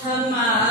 他妈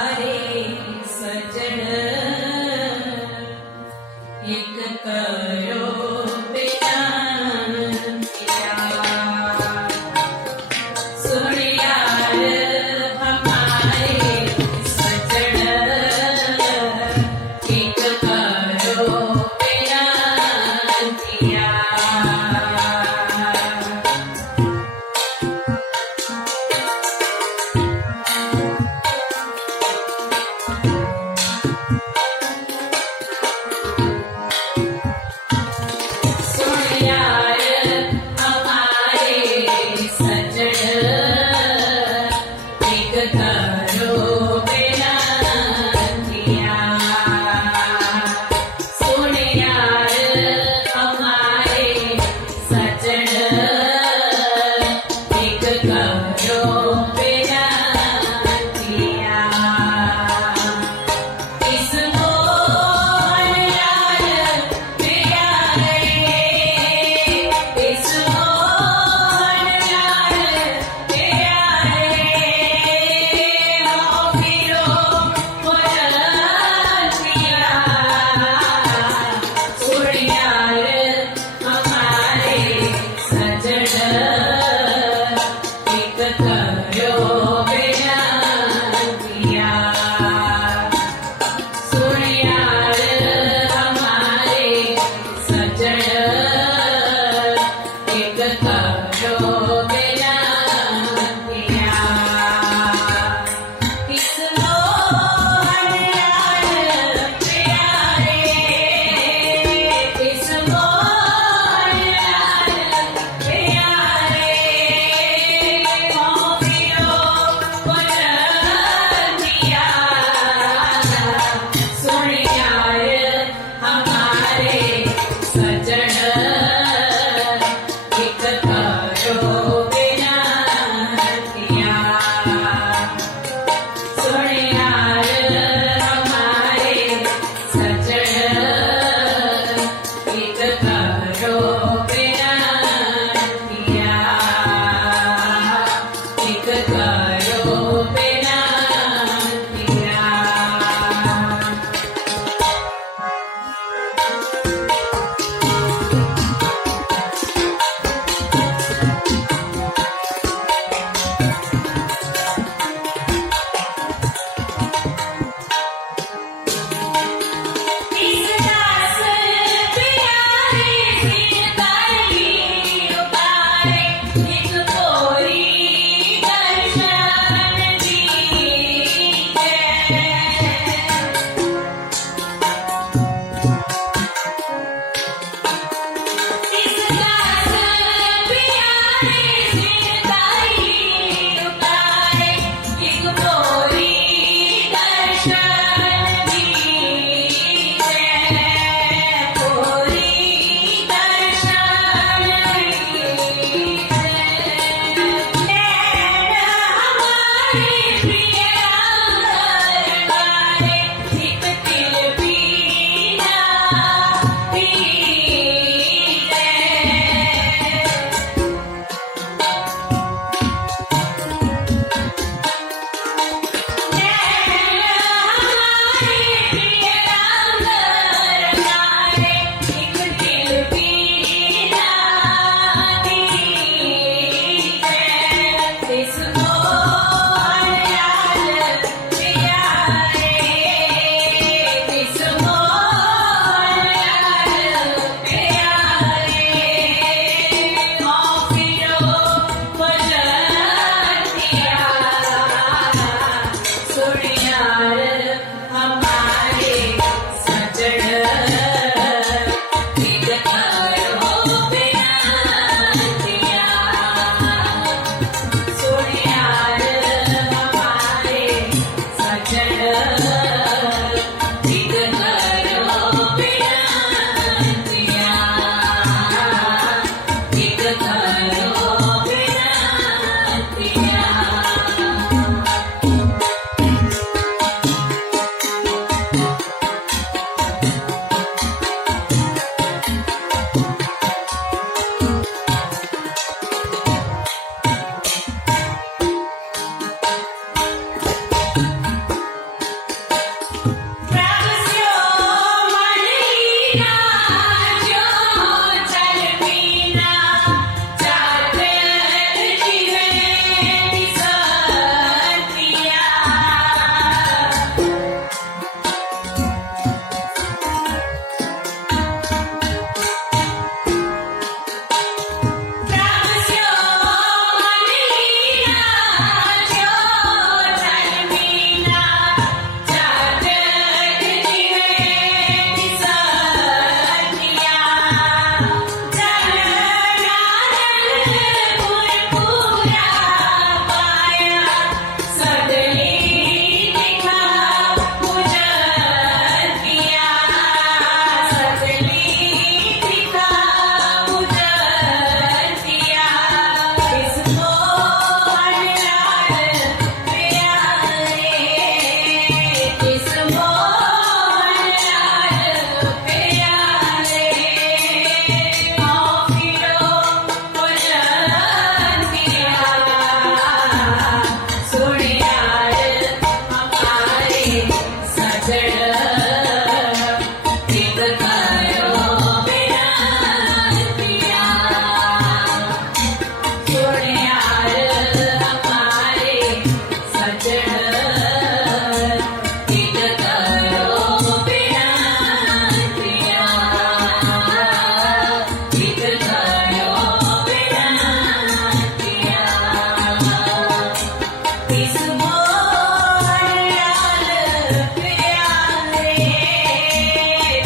Yeah.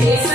é esse